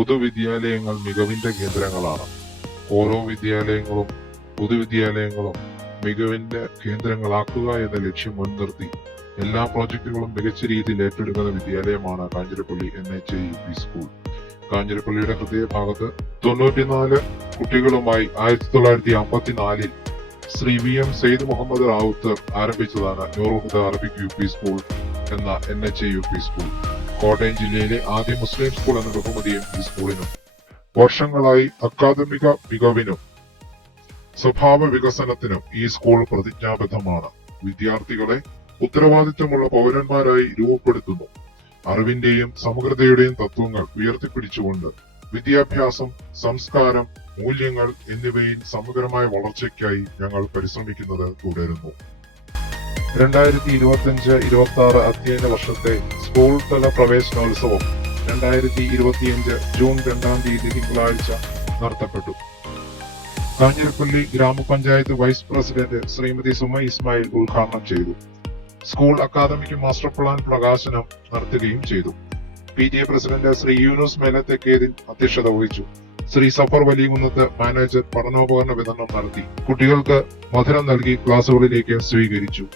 പൊതുവിദ്യാലയങ്ങൾ മികവിന്റെ കേന്ദ്രങ്ങളാണ്. ഓരോ വിദ്യാലയങ്ങളും പൊതുവിദ്യാലയങ്ങളും മികവിന്റെ കേന്ദ്രങ്ങളാക്കുക എന്ന ലക്ഷ്യം മുൻനിർത്തി എല്ലാ പ്രോജക്റ്റുകളും മികച്ച രീതിയിൽ ഏറ്റെടുക്കുന്ന വിദ്യാലയമാണ് കാഞ്ഞിരപ്പള്ളി NHIUP സ്കൂൾ. കാഞ്ഞിരപ്പള്ളിയുടെ ഹൃദയഭാഗത്ത് 94 കുട്ടികളുമായി 1954 ശ്രീ VM സെയ്ദ് മുഹമ്മദ് റാവുത്തർ ആരംഭിച്ചതാണ് നൂറുഹുദ അറബിക് UP സ്കൂൾ എന്ന NHIUP സ്കൂൾ. കോട്ടയം ജില്ലയിലെ ആദ്യ മുസ്ലിം സ്കൂൾ എന്ന ബഹുമതിയും ഈ സ്കൂളിനും. വർഷങ്ങളായി അക്കാദമിക മികവിനും സ്വഭാവ വികസനത്തിനും ഈ സ്കൂൾ പ്രതിജ്ഞാബദ്ധമാണ്. വിദ്യാർത്ഥികളെ ഉത്തരവാദിത്വമുള്ള പൗരന്മാരായി രൂപപ്പെടുത്തുന്നു. അറിവിന്റെയും സമഗ്രതയുടെയും തത്വങ്ങൾ ഉയർത്തിപ്പിടിച്ചുകൊണ്ട് വിദ്യാഭ്യാസം, സംസ്കാരം, മൂല്യങ്ങൾ എന്നിവയിൽ സമഗ്രമായ വളർച്ചയ്ക്കായി ഞങ്ങൾ പരിശ്രമിക്കുന്നത് തുടരുന്നു. 2025-26 അധ്യയന വർഷത്തെ സ്കൂൾ തല പ്രവേശനോത്സവം 2025 ജൂൺ 2 തിങ്കളാഴ്ച നടത്തപ്പെട്ടു. കാഞ്ഞിരപ്പള്ളി ഗ്രാമപഞ്ചായത്ത് വൈസ് പ്രസിഡന്റ് ശ്രീമതി സുമ ഇസ്മായിൽ ഉദ്ഘാടനം ചെയ്തു. സ്കൂൾ അക്കാദമിക് മാസ്റ്റർ പ്ലാൻ പ്രകാശനം നടത്തുകയും ചെയ്തു. PTA പ്രസിഡന്റ് ശ്രീ യൂനുസ് മേലത്തേക്കേതിൽ അധ്യക്ഷത വഹിച്ചു. ശ്രീ സഫർ വലിയകുന്നത്ത് മാനേജർ പഠനോപകരണ വിതരണം നടത്തി. കുട്ടികൾക്ക് മധുരം നൽകി ക്ലാസുകളിലേക്ക് സ്വീകരിച്ചു.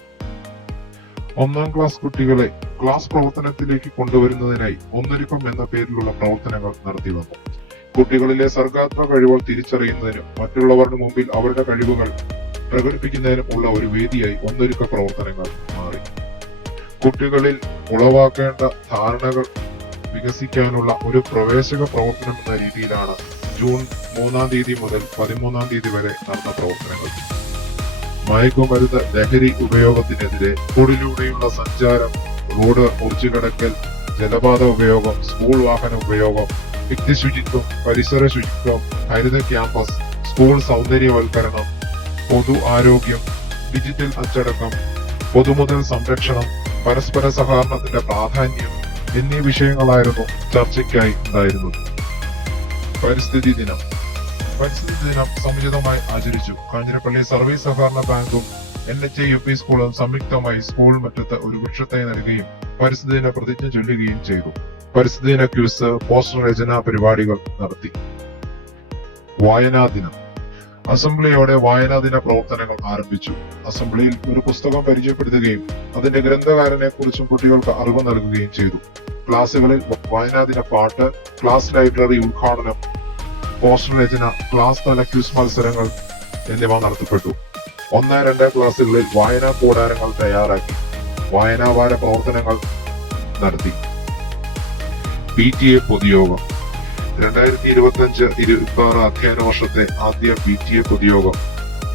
1ാം ക്ലാസ് കുട്ടികളെ ക്ലാസ് പ്രവർത്തനത്തിലേക്ക് കൊണ്ടുവരുന്നതിനായി ഒന്നൊരുക്കം എന്ന പേരിലുള്ള പ്രവർത്തനങ്ങൾ നടത്തിവന്നു. കുട്ടികളിലെ സർഗാത്മക കഴിവുകൾ തിരിച്ചറിയുന്നതിനും മറ്റുള്ളവരുടെ മുമ്പിൽ അവരുടെ കഴിവുകൾ പ്രകടിപ്പിക്കുന്നതിനും ഉള്ള ഒരു വേദിയായി ഒന്നൊരുക്ക പ്രവർത്തനങ്ങൾ മാറി. കുട്ടികളിൽ ഉളവാക്കേണ്ട ധാരണകൾ വികസിക്കാനുള്ള ഒരു പ്രവേശക പ്രവർത്തനം എന്ന രീതിയിലാണ് ജൂൺ 3 മുതൽ 13 വരെ നടന്ന പ്രവർത്തനങ്ങൾ. മയക്കുമരുന്ന് ലഹരി ഉപയോഗത്തിനെതിരെ റോഡിലൂടെയുള്ള സഞ്ചാരം, റോഡ് മുറിച്ചുകടക്കൽ, ജലപാത ഉപയോഗം, സ്കൂൾ വാഹന ഉപയോഗം, വ്യക്തി ശുചിത്വം, പരിസര ശുചിത്വം, ഹരിത ക്യാമ്പസ്, സ്കൂൾ സൗന്ദര്യവൽക്കരണം, പൊതു ആരോഗ്യം, ഡിജിറ്റൽ അച്ചടക്കം, പൊതുമുതൽ സംരക്ഷണം, പരസ്പര സഹകരണത്തിന്റെ പ്രാധാന്യം എന്നീ വിഷയങ്ങളായിരുന്നു ചർച്ചയ്ക്കായി ഉണ്ടായിരുന്നത്. പരിസ്ഥിതി ദിനം സമുചിതമായി ആചരിച്ചു. കാഞ്ഞിരപ്പള്ളി സർവീസ് സഹകരണ ബാങ്കും NHIUP സ്കൂളും സംയുക്തമായി സ്കൂൾ മുറ്റത്ത് ഒരു വൃക്ഷത്തൈ നൽകുകയും പരിസ്ഥിതി ദിന പ്രതിജ്ഞ ചൊല്ലുകയും ചെയ്തു. പരിസ്ഥിതി ദിന ക്യൂസ്, പോസ്റ്റർ രചനാ പരിപാടികൾ നടത്തി. വായനാ ദിനം. അസംബ്ലിയോടെ വായനാ ദിന പ്രവർത്തനങ്ങൾ ആരംഭിച്ചു. അസംബ്ലിയിൽ ഒരു പുസ്തകം പരിചയപ്പെടുത്തുകയും അതിന്റെ ഗ്രന്ഥകാരനെ കുറിച്ചും കുട്ടികൾക്ക് അറിവ് നൽകുകയും ചെയ്തു. ക്ലാസുകളിൽ വായനാ ദിന പാട്ട്, ക്ലാസ് ലൈബ്രറി ഉദ്ഘാടനം, പോസ്റ്റർ രചന, ക്ലാസ് തല ക്വിസ് മത്സരങ്ങൾ എന്നിവ നടത്തപ്പെട്ടു. 1-2 ക്ലാസുകളിൽ വായനാ കൂടാരങ്ങൾ തയ്യാറാക്കി വായനാവാര പ്രവർത്തനങ്ങൾ നടത്തി. PTA പൊതുയോഗം. 2025-26 അധ്യയന വർഷത്തെ ആദ്യ PTA പൊതുയോഗം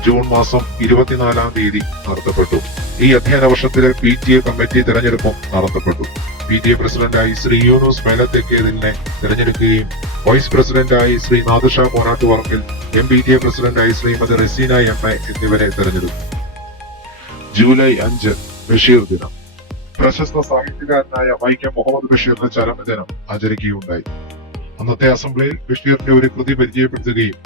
ജൂൺ 24 നടത്തപ്പെട്ടു. ഈ അധ്യയന വർഷത്തിലെ PTA കമ്മിറ്റി തെരഞ്ഞെടുപ്പും നടത്തപ്പെട്ടു. PTA പ്രസിഡന്റായി ശ്രീ യൂനുസ് മേലത്തേക്കേതിലിനെ തെരഞ്ഞെടുക്കുകയും വൈസ് പ്രസിഡന്റായി ശ്രീ നാദിർഷാ മോനാട്ടുവർക്കിൽ, MPTA പ്രസിഡന്റായി ശ്രീമതി റസീന MA എന്നിവരെ തെരഞ്ഞെടുത്തു. ജൂലൈ 5 ബഷീർ ദിനം. പ്രശസ്ത സാഹിത്യകാരനായ വൈക്കം മുഹമ്മദ് ബഷീറിന്റെ ചരമദിനം ആചരിക്കുകയുണ്ടായി. അന്നത്തെ അസംബ്ലിയിൽ ബഷീറിന്റെ ഒരു കൃതി പരിചയപ്പെടുത്തുകയും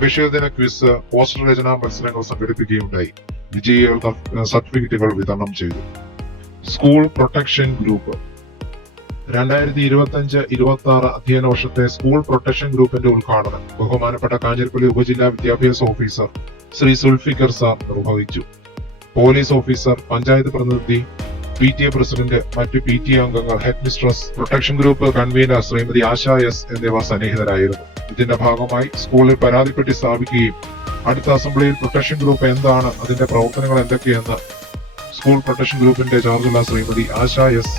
ബഷീർ ദിന ക്വിസ്, പോസ്റ്റർ രചനാ മത്സരങ്ങൾ സംഘടിപ്പിക്കുകയുണ്ടായി. വിജയികൾക്ക് സർട്ടിഫിക്കറ്റുകൾ വിതരണം ചെയ്തു. School protection group. 2025-26 അധ്യയന വർഷത്തെ സ്കൂൾ പ്രൊട്ടക്ഷൻ ഗ്രൂപ്പിന്റെ ഉദ്ഘാടനം ബഹുമാനപ്പെട്ട കാഞ്ഞിരപ്പള്ളി ഉപജില്ലാ വിദ്യാഭ്യാസ ഓഫീസർ ശ്രീ സുൽഫിക്കർ സാർ നിർവഹിച്ചു. പോലീസ് ഓഫീസർ, പഞ്ചായത്ത് പ്രതിനിധി, PTA പ്രസിഡന്റ്, മറ്റ് PTA അംഗങ്ങൾ, head mistress, protection group convener Shrimati Asha S എന്നിവർ സന്നിഹിതരായിരുന്നു. ഇതിന്റെ ഭാഗമായി സ്കൂളിൽ പരാതിപ്പെട്ടി സ്ഥാപിക്കുകയും അടുത്ത അസംബ്ലിയിൽ പ്രൊട്ടക്ഷൻ ഗ്രൂപ്പ് എന്താണ്, അതിന്റെ പ്രവർത്തനങ്ങൾ എന്തൊക്കെയെന്ന് സ്കൂൾ പ്രൊട്ടക്ഷൻ ഗ്രൂപ്പിന്റെ ചാർജുള്ള ശ്രീമതി ആശ S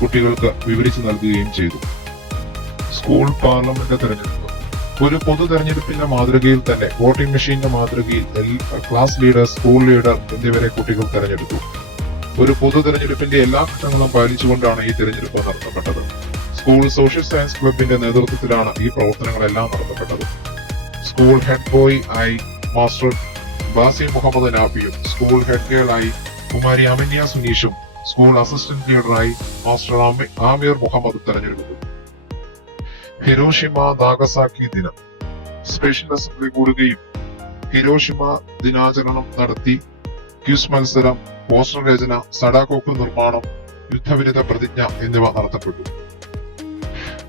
കുട്ടികൾക്ക് വിവരിച്ചു നൽകുകയും ചെയ്തു. സ്കൂൾ പാർലമെന്റ് തെരഞ്ഞെടുപ്പ്. ഒരു പൊതു തെരഞ്ഞെടുപ്പിന്റെ മാതൃകയിൽ തന്നെ വോട്ടിംഗ് മെഷീന്റെ മാതൃകയിൽ ക്ലാസ് ലീഡർ, സ്കൂൾ ലീഡർ എന്നിവരെ കുട്ടികൾ തെരഞ്ഞെടുത്തു. ഒരു പൊതു തെരഞ്ഞെടുപ്പിന്റെ എല്ലാ ഘട്ടങ്ങളും പാലിച്ചുകൊണ്ടാണ് ഈ തെരഞ്ഞെടുപ്പ് നടത്തപ്പെട്ടത്. സ്കൂൾ സോഷ്യൽ സയൻസ് ക്ലബിന്റെ നേതൃത്വത്തിലാണ് ഈ പ്രവർത്തനങ്ങളെല്ലാം നടത്തപ്പെട്ടത്. സ്കൂൾ ഹെഡ് ബോയ് ആയി മാസ്റ്റർ ബാസി മുഹമ്മദ് നാഫിയും, സ്കൂൾ ഹെഡ് ഗേൾ ആയി കുമാരി അമന്യ സുനീഷും, സ്കൂൾ അസിസ്റ്റന്റ് ലീഡറായി മാസ്റ്റർ ആമിർ മുഹമ്മദ് തെരഞ്ഞെടുത്തു. ഹിരോഷിമ നാഗസാക്കി ദിനം. സ്പെഷ്യൽ അസംബ്ലി കൂടുകയും ഹിരോഷിമ ദിനാചരണം നടത്തി. ക്യൂസ് മത്സരം, പോസ്റ്റർ രചന, സഡാകോക്ക് നിർമ്മാണം, യുദ്ധവിരുദ്ധ പ്രതിജ്ഞ എന്നിവ നടത്തപ്പെട്ടു.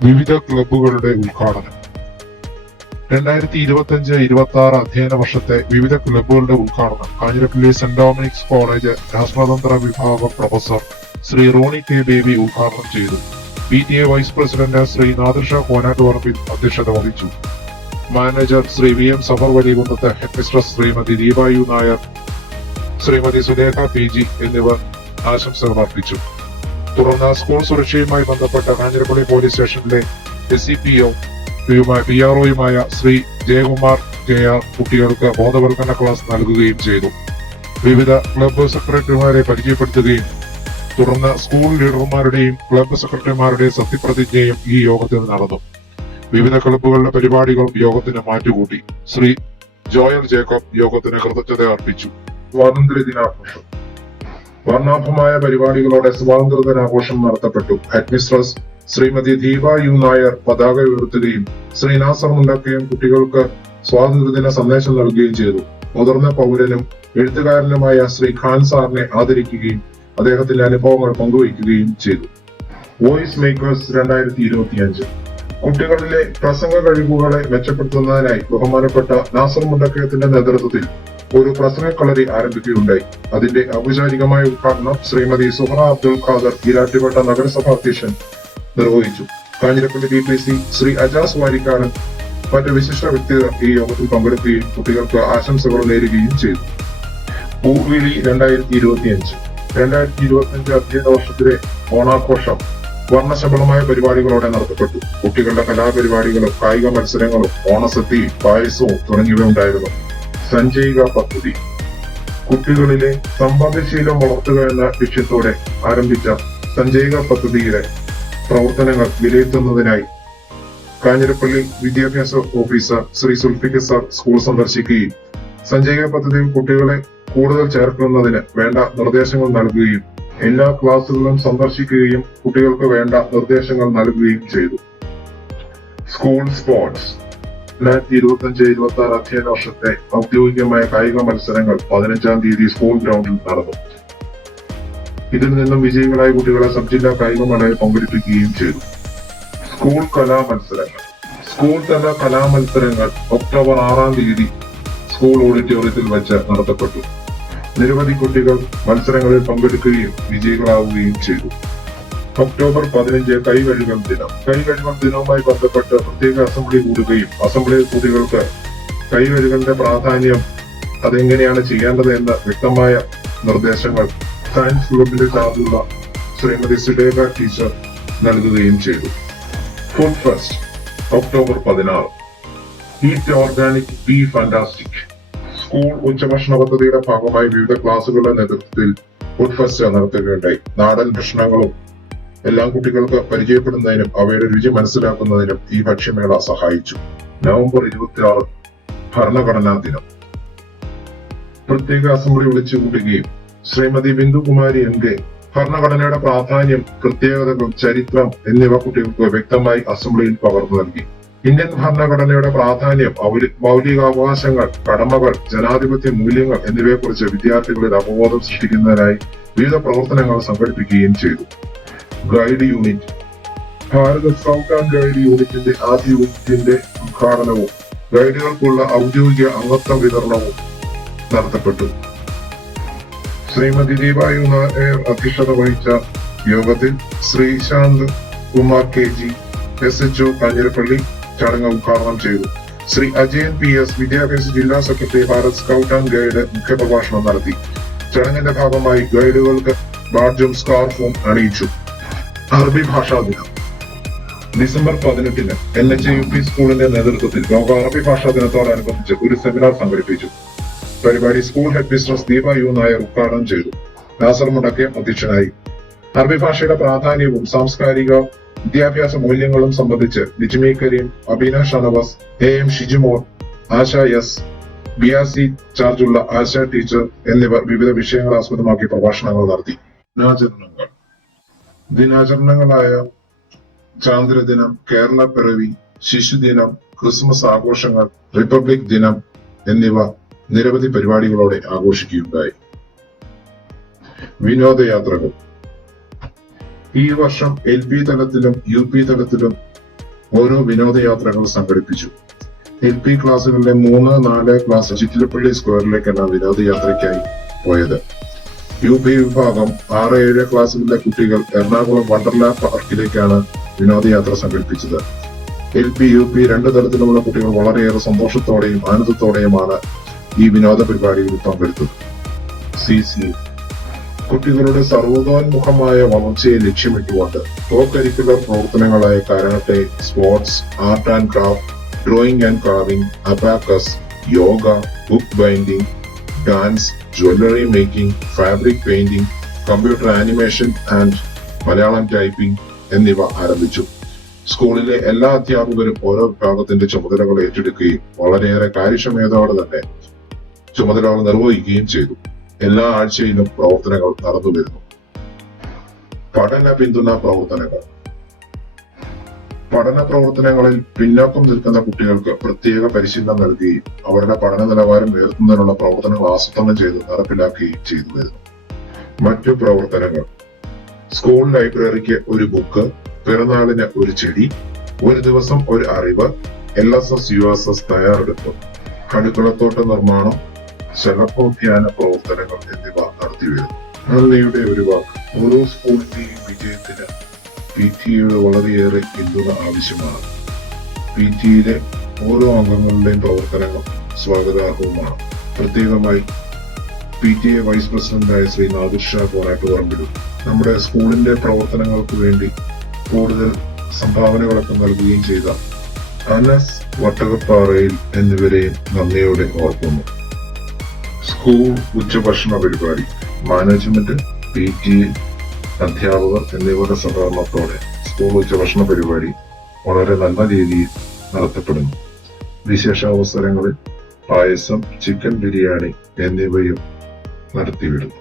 വിവിധ ക്ലബ്ബുകളുടെ ഉദ്ഘാടനം. 2025-26 അധ്യയന വർഷത്തെ വിവിധ ക്ലബ്ബുകളുടെ ഉദ്ഘാടനം കാഞ്ഞിരപ്പള്ളി സെന്റ് ഡോമിനിക്സ് കോളേജ് രാഷ്ട്രതന്ത്ര വിഭാഗം പ്രൊഫസർ ശ്രീ റോണി കെ ബേബി ഉദ്ഘാടനം ചെയ്തു. PTA vice president Shri Nadir Shah Konattuparambil അധ്യക്ഷത വഹിച്ചു. Manager Shri VM Safar Valikunnath, headmistress Shrimati Deepa U Nair, Shrimati Sulekha PG എന്നിവർ ആശംസകൾ അർപ്പിച്ചു. തുടർന്ന് സ്കൂൾ സുരക്ഷയുമായി ബന്ധപ്പെട്ട കാഞ്ഞിരപ്പള്ളി പോലീസ് സ്റ്റേഷനിലെ SCPO PROയുമായ ശ്രീ ജയകുമാർ JR കുട്ടികൾക്ക് ബോധവൽക്കരണ ക്ലാസ് നൽകുകയും ചെയ്തു. വിവിധ ക്ലബ്ബ് സെക്രട്ടറിമാരെ പരിചയപ്പെടുത്തുകയും തുടർന്ന് സ്കൂൾ ലീഡർമാരുടെയും ക്ലബ്ബ് സെക്രട്ടറിമാരുടെയും സത്യപ്രതിജ്ഞയും ഈ യോഗത്തിൽ നടന്നു. വിവിധ ക്ലബ്ബുകളുടെ പരിപാടികളും യോഗത്തിന് മാറ്റുകൂട്ടി. ശ്രീ ജോയൽ ജേക്കബ് യോഗത്തിന് കൃതജ്ഞത അർപ്പിച്ചു. സ്വാതന്ത്ര്യ ദിനാഘോഷം. വർണ്ണാഭമായ പരിപാടികളോടെ സ്വാതന്ത്ര്യ ദിനാഘോഷം നടത്തപ്പെട്ടു. ഹെഡ്മിസ്ട്രസ് ശ്രീമതി ദീപ യു നായർ പതാക ഉയർത്തുകയും ശ്രീ നാസർ മുണ്ടക്കയും കുട്ടികൾക്ക് സ്വാതന്ത്ര്യദിന സന്ദേശം നൽകുകയും ചെയ്തു. മുതിർന്ന പൗരനും എഴുത്തുകാരനുമായ ശ്രീ ഖാൻ സാറിനെ ആദരിക്കുകയും അദ്ദേഹത്തിന്റെ അനുഭവങ്ങൾ പങ്കുവയ്ക്കുകയും ചെയ്തു. വോയിസ് മേക്കേഴ്സ് 2025 കുട്ടികളിലെ പ്രസംഗ കഴിവുകളെ മെച്ചപ്പെടുത്തുന്നതിനായി ബഹുമാനപ്പെട്ട നാസർ മുണ്ടക്കയത്തിന്റെ നേതൃത്വത്തിൽ ഒരു പ്രസംഗ കളരി ആരംഭിക്കുകയുണ്ടായി. അതിന്റെ ഔപചാരികമായ ഉദ്ഘാടനം ശ്രീമതി സുഹറ അബ്ദുൽ ഖാദർ ഈരാറ്റുപേട്ട നഗരസഭ അധ്യക്ഷൻ നിർവഹിച്ചു. കാഞ്ഞിരപ്പള്ളി DPC ശ്രീ അജാസ് വാരിക്കാരൻ മറ്റ് വിശിഷ്ട വ്യക്തികൾ ഈ യോഗത്തിൽ പങ്കെടുക്കുകയും കുട്ടികൾക്ക് ആശംസകൾ നേരുകയും ചെയ്തു. പൂർവിളി 2025 അധ്യയന വർഷത്തിലെ ഓണാഘോഷം വർണ്ണശബളമായ പരിപാടികളോടെ നടത്തപ്പെട്ടു. കുട്ടികളുടെ കലാപരിപാടികളും കായിക മത്സരങ്ങളും ഓണസദ്യയും പായസവും തുടങ്ങിയവ ഉണ്ടായിരുന്നു. സഞ്ചയിക പദ്ധതി കുട്ടികളിലെ സമ്പാദ്യശീലം വളർത്തുക എന്ന ലക്ഷ്യത്തോടെ ആരംഭിച്ച സഞ്ചയിക പദ്ധതിയിലെ പ്രവർത്തനങ്ങൾ വിലയിരുത്തുന്നതിനായി കാഞ്ഞിരപ്പള്ളി വിദ്യാഭ്യാസ officer Shri Zulfikar sir school സന്ദർശിക്കുകയും സഞ്ചയിക പദ്ധതിയിൽ കുട്ടികളെ കൂടുതൽ ചേർക്കുന്നതിന് വേണ്ട നിർദ്ദേശങ്ങൾ നൽകുകയും എല്ലാ ക്ലാസുകളും സന്ദർശിക്കുകയും കുട്ടികൾക്ക് വേണ്ട നിർദ്ദേശങ്ങൾ നൽകുകയും ചെയ്തു. സ്കൂൾ സ്പോർട്സ് 2025-26 അധ്യയന വർഷത്തെ ഔദ്യോഗികമായ കായിക മത്സരങ്ങൾ 15-ാം തീയതി സ്കൂൾ ഗ്രൗണ്ടിൽ നടന്നു. ഇതിൽ നിന്നും വിജയികളായ കുട്ടികളെ സബ് ജില്ലാ കായിക മേളയിൽ പങ്കെടുപ്പിക്കുകയും ചെയ്തു. സ്കൂൾ കലാമത്സരങ്ങൾ. സ്കൂൾ തല കലാമത്സരങ്ങൾ ഒക്ടോബർ 6-ാം തീയതി സ്കൂൾ ഓഡിറ്റോറിയത്തിൽ വെച്ച് നടത്തപ്പെട്ടു. നിരവധി കുട്ടികൾ മത്സരങ്ങളിൽ പങ്കെടുക്കുകയും വിജയികളാവുകയും ചെയ്തു. ഒക്ടോബർ 15 കൈകഴുകൽ ദിനം. കൈകഴുകൽ ദിനവുമായി ബന്ധപ്പെട്ട് പ്രത്യേക അസംബ്ലി കൂടുകയും അസംബ്ലിയിൽ കുട്ടികൾക്ക് കൈകഴുകലിന്റെ പ്രാധാന്യം, അതെങ്ങനെയാണ് ചെയ്യേണ്ടത് എന്ന വ്യക്തമായ നിർദ്ദേശങ്ങൾ സയൻസ് ക്ലബിന്റെ ചാർജുള്ള ശ്രീമതി സുലേഖ ടീച്ചർ നൽകുകയും ചെയ്തു. Food fest October 16. Eat organic, B fantastic. School ഉച്ചഭക്ഷണ പദ്ധതിയുടെ ഭാഗമായി വിവിധ ക്ലാസുകളുടെ നേതൃത്വത്തിൽ ഫുഡ് ഫെസ്റ്റ് നടത്തുകയുണ്ടായി. നാടൻ ഭക്ഷണങ്ങളും എല്ലാ കുട്ടികൾക്ക് പരിചയപ്പെടുന്നതിനും അവയുടെ രുചി മനസ്സിലാക്കുന്നതിനും ഈ ഭക്ഷ്യമേള സഹായിച്ചു. നവംബർ 26 ഭരണഘടനാ ദിനം. പ്രത്യേക അസംബ്ലി വിളിച്ചു കൂട്ടുകയും ശ്രീമതി ബിന്ദുകുമാരി MK ഭരണഘടനയുടെ പ്രാധാന്യം, പ്രത്യേകതകൾ, ചരിത്രം എന്നിവ കുട്ടികൾക്ക് വ്യക്തമായി അസംബ്ലിയിൽ പകർന്നു നൽകി. ഇന്ത്യൻ ഭരണഘടനയുടെ പ്രാധാന്യം, മൗലികാവകാശങ്ങൾ, കടമകൾ, ജനാധിപത്യ മൂല്യങ്ങൾ എന്നിവയെക്കുറിച്ച് വിദ്യാർത്ഥികളിൽ അവബോധം സൃഷ്ടിക്കുന്നതിനായി വിവിധ പ്രവർത്തനങ്ങൾ സംഘടിപ്പിക്കുകയും ചെയ്തു. Guide unit. Bharat scout and guide യൂണിറ്റിന്റെ ആദ്യ യൂണിറ്റിന്റെ ഉദ്ഘാടനവും ഗൈഡുകൾക്കുള്ള ഔദ്യോഗിക അംഗത്വ വിതരണവും നടത്തപ്പെട്ടു. ശ്രീമതി ദീപ യു നായർ അധ്യക്ഷത വഹിച്ച യോഗത്തിൽ ശ്രീശാന്ത് കുമാർ KG SHO കാഞ്ഞിരപ്പള്ളി ചടങ്ങ് ഉദ്ഘാടനം ചെയ്തു. ശ്രീ അജയൻ PS വിദ്യാഭ്യാസ ജില്ലാ secretary Bharat scout and guide മുഖ്യപ്രഭാഷണം നടത്തി. ചടങ്ങിന്റെ ഭാഗമായി ഗൈഡുകൾക്ക് ബാഡ്ജും സ്കാർഫും അണിയിച്ചു. അറബി ഭാഷാ ദിനം. ഡിസംബർ 18 NHUP സ്കൂളിന്റെ നേതൃത്വത്തിൽ ലോക അറബി ഭാഷാ ദിനത്തോടനുബന്ധിച്ച് ഒരു സെമിനാർ സംഘടിപ്പിച്ചു. പരിപാടി school headmistress Deepa U Nair ഉദ്ഘാടനം ചെയ്തു. നാസർ മുണ്ടക്കയം അധ്യക്ഷനായി. അറബി ഭാഷയുടെ പ്രാധാന്യവും സാംസ്കാരിക വിദ്യാഭ്യാസ മൂല്യങ്ങളും സംബന്ധിച്ച് നിജ്മി Kareem, Abeena Shanavas, AM Shijumon, Asha S, BRC ചാർജുള്ള ആശ ടീച്ചർ എന്നിവർ വിവിധ വിഷയങ്ങൾ ആസ്പദമാക്കി പ്രഭാഷണങ്ങൾ നടത്തി. ദിനാചരണങ്ങൾ. ദിനാചരണങ്ങളായ ചാന്ദ്രദിനം, കേരള പിറവി, ശിശുദിനം, ക്രിസ്മസ് ആഘോഷങ്ങൾ, റിപ്പബ്ലിക് ദിനം എന്നിവ നിരവധി പരിപാടികളോടെ ആഘോഷിക്കുകയുണ്ടായി. വിനോദയാത്രകൾ. ഈ വർഷം LP തലത്തിലും UP തലത്തിലും ഓരോ വിനോദയാത്രകൾ സംഘടിപ്പിച്ചു. LP ക്ലാസ്സുകളിലെ 3, 4 ക്ലാസ് ചിറ്റിലപ്പള്ളി സ്ക്വയറിലേക്കാണ് വിനോദയാത്രയ്ക്കായി പോയത്. UP വിഭാഗം 6, 7 ക്ലാസ്സുകളിലെ കുട്ടികൾ എറണാകുളം വണ്ടർലാ പാർക്കിലേക്കാണ് വിനോദയാത്ര സംഘടിപ്പിച്ചത്. LP, UP 2 തലത്തിലുള്ള കുട്ടികൾ വളരെയേറെ സന്തോഷത്തോടെയും ആനന്ദത്തോടെയുമാണ് ഈ വിനോദ പരിപാടിയിൽ പങ്കെടുത്തത്. CC കുട്ടികളുടെ സർവതോന്മുഖമായ വളർച്ചയെ ലക്ഷ്യമിട്ടുകൊണ്ട് കോ-കരിക്കുലർ പ്രവർത്തനങ്ങളായ karate, sports, art and craft, drawing and carving, abacus, yoga, book binding, dance, jewellery making, fabric painting, computer animation and Malayalam typing എന്നിവ ആരംഭിച്ചു. സ്കൂളിലെ എല്ലാ അധ്യാപകരും ഓരോ വിഭാഗത്തിന്റെ ചുമതലകൾ ഏറ്റെടുക്കുകയും വളരെയേറെ കാര്യക്ഷമതയോടെ തന്നെ ചുമതലകൾ നിർവഹിക്കുകയും ചെയ്തു. എല്ലാ ആഴ്ചയിലും പ്രവർത്തനങ്ങൾ നടന്നുവരുന്നു. പഠന പിന്തുണ പ്രവർത്തനങ്ങൾ. പഠന പ്രവർത്തനങ്ങളിൽ പിന്നോക്കം നിൽക്കുന്ന കുട്ടികൾക്ക് പ്രത്യേക പരിശീലനം നൽകുകയും അവരുടെ പഠന നിലവാരം ഉയർത്തുന്നതിനുള്ള പ്രവർത്തനങ്ങൾ ആസൂത്രണം ചെയ്ത് നടപ്പിലാക്കുകയും ചെയ്തു വരുന്നു. മറ്റു പ്രവർത്തനങ്ങൾ: സ്കൂൾ ലൈബ്രറിക്ക് ഒരു ബുക്ക്, പിറന്നാളിന് ഒരു ചെടി, ഒരു ദിവസം ഒരു അറിവ്, LSS USS തയ്യാറെടുപ്പ്, കളിക്കുളത്തോട്ട നിർമ്മാണം, ശലഭോദ്യാന പ്രവർത്തനങ്ങൾ എന്നിവ നടത്തിവരുന്നു. നന്ദിയുടെ ഒരു വാക്ക്. ഓരോ സ്കൂളിന്റെയും വിജയത്തിന് PTA വളരെയേറെ പിന്തുണ ആവശ്യമാണ്. PTA ഓരോ അംഗങ്ങളുടെയും പ്രവർത്തനങ്ങൾ സ്വാഗതാർഹവുമാണ്. പ്രത്യേകമായി PTA വൈസ് പ്രസിഡന്റായ ശ്രീ നാദിർ ഷാ പോരാട്ടുപറമ്പിലും നമ്മുടെ സ്കൂളിന്റെ പ്രവർത്തനങ്ങൾക്ക് വേണ്ടി കൂടുതൽ സംഭാവനകളൊക്കെ നൽകുകയും ചെയ്ത അനസ് വട്ടകപ്പാറയിൽ എന്നിവരെയും നന്ദിയോടെ ഓർക്കുന്നു. സ്കൂൾ ഉച്ചഭക്ഷണ പരിപാടി. മാനേജ്മെന്റ്, PTA, അധ്യാപകർ എന്നിവരുടെ സഹകരണത്തോടെ സ്കൂൾ ഉച്ചഭക്ഷണ പരിപാടി വളരെ നല്ല രീതിയിൽ നടത്തപ്പെടുന്നു. വിശേഷാവസരങ്ങളിൽ പായസം, ചിക്കൻ ബിരിയാണി എന്നിവയും നടത്തിവിടുന്നു.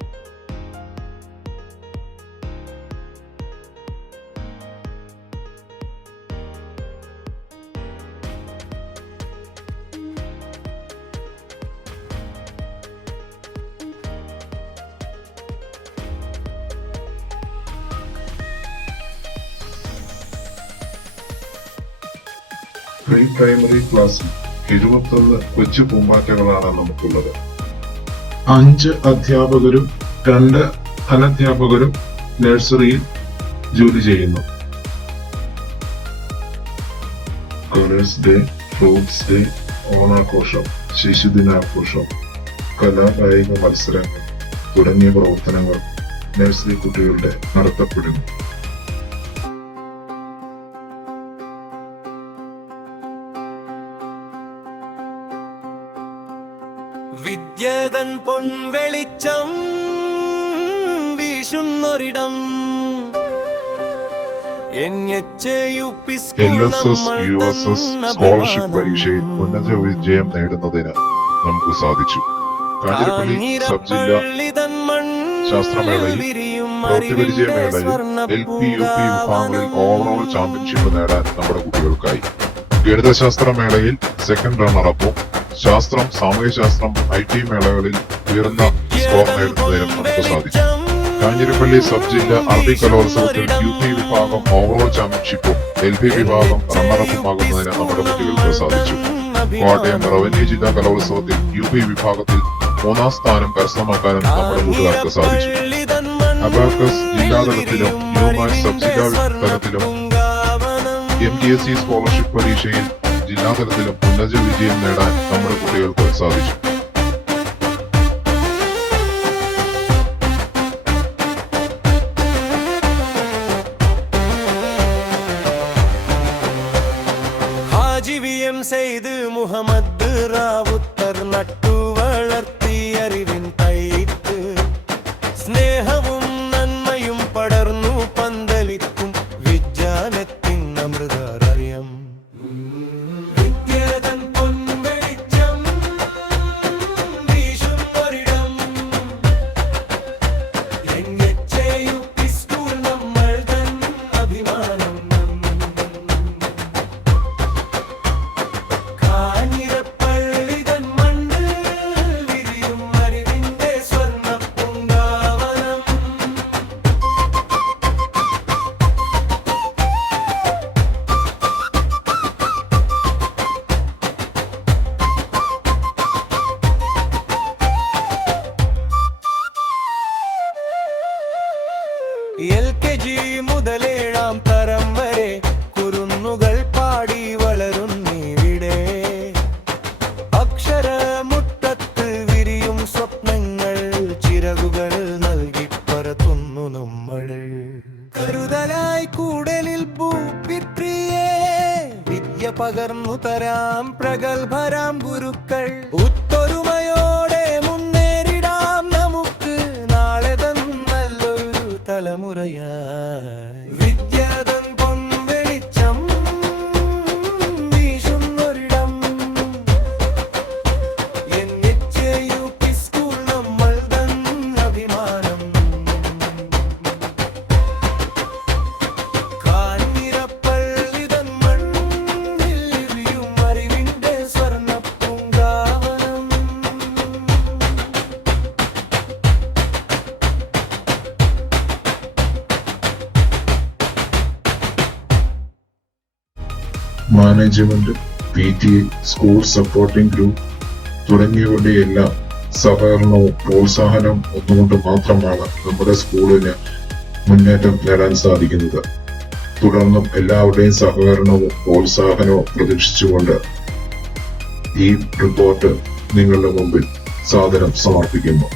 പ്രീ പ്രൈമറി ക്ലാസ്സിൽ 71 കൊച്ചു പൂമ്പാറ്റകളാണ് നമുക്കുള്ളത്. 5 അധ്യാപകരും 2 അനധ്യാപകരും നഴ്സറിയിൽ ജോലി ചെയ്യുന്നു. കളേഴ്സ് ഡേ, ഫ്രൂട്ട്സ് ഡേ, ഓണാഘോഷം, ശിശുദിനാഘോഷം, കലാകായിക മത്സരങ്ങൾ തുടങ്ങിയ പ്രവർത്തനങ്ങൾ നഴ്സറി കുട്ടികളുടെ നടത്തപ്പെടുന്നു. വിദ്യതൻ പൊൻവെളിച്ചം വീശുന്നൊരിടം. LSS USS സ്കോളർഷിപ്പ് പരീക്ഷയിൽ ഉന്നത വിജയം നേടുന്നതിന് നമുക്ക് സാധിച്ചു. കാഞ്ഞിരപ്പള്ളി സബ് ജില്ലാ ശാസ്ത്രമേളയിൽ, പ്രവൃത്തിപരിചയമേളയിൽ LP, UP വിഭാഗങ്ങളിൽ ഓവറോൾ ചാമ്പ്യൻഷിപ്പ് നേടാൻ നമ്മുടെ കുട്ടികൾക്കായി. ഗണിതശാസ്ത്രമേളയിൽ സെക്കൻഡ് റണ്ണറപ്പും ശാസ്ത്രം, സാമൂഹ്യശാസ്ത്രം, IT മേളകളിൽ ഉയർന്ന സ്കോർ നേടുന്നതിനും നമുക്ക് സാധിച്ചു. കാഞ്ഞിരപ്പള്ളി സബ് ജില്ലാ അറബി കലോത്സവത്തിൽ UP വിഭാഗം ഓവറോൾ ചാമ്പ്യൻഷിപ്പും LP വിഭാഗം റണ്ണറപ്പുമാകുന്നതിന് നമ്മുടെ കുട്ടികൾക്ക് സാധിച്ചു. കോട്ടയം റവന്യൂ ജില്ലാ കലോത്സവത്തിൽ UP വിഭാഗത്തിൽ 3ാം സ്ഥാനം കരസ്ഥമാക്കാനും നമ്മുടെ കൂട്ടുകാർക്ക് സാധിച്ചു. അബാക്കസ് ജില്ലാതലത്തിലും ന്യൂമാൻ സബ് ജില്ലാ തലത്തിലും MTSC സ്കോളർഷിപ്പ് പരീക്ഷയിൽ ജില്ലാതലത്തിലും ഉന്നത വിജയം നേടാൻ നമ്മുടെ കുട്ടികൾക്ക് സാധിച്ചു. ഹാജി VM സെയ്ദ് മുഹമ്മദ് റാവുത്തർ നട്ടു വളർത്തി അറിവിൻ കൈത്ത്. സ്നേഹവും നന്മയും പടർന്നു പന്തലിക്കും വിജ്ഞാനത്തിൻ അമൃതാരയം. വിദ്യതൻ പൊൻവെളിച്ചം കൊട്ടാരമുറ്റത്ത് വിരിയും സ്വപ്നങ്ങൾ ചിറകുകൾ നൽകി പറത്തുന്നു നമ്മൾ. കരുതലായി കൂടലിൽ ഭൂപിത്രിയേ വിദ്യ പകർന്നു തരാം പ്രഗത്ഭരാം ഗുരുക്കൾ. ഒത്തൊരുമയോടെ മുന്നേറിടാം നമുക്ക് നാളെ തൻ നല്ലൊരു തലമുറയായി. വിദ്യാതൻ പൊൻവെളിച്ചം വീശുന്നൊരിടം NHUP സ്കൂൾ നമ്മൾ തൻ അഭിമാനം. കാഞ്ഞിരപ്പള്ളി തൻ മണ്ണിൽ വിരിയും അറിവിന്റെ സ്വർണ്ണപ്പൂങ്കാവനം. Management, PTA, school supporting group തുടങ്ങിയവരുടെ എല്ലാം സഹകരണവും പ്രോത്സാഹനവും ഒന്നുകൊണ്ട് മാത്രമാണ് നമ്മുടെ സ്കൂളിന് മുന്നേറ്റം നേടാൻ സാധിക്കുന്നത്. തുടർന്നും എല്ലാവരുടെയും സഹകരണവും പ്രോത്സാഹനവും പ്രതീക്ഷിച്ചുകൊണ്ട് ഈ റിപ്പോർട്ട് നിങ്ങളുടെ മുമ്പിൽ സാദരം സമർപ്പിക്കുന്നു.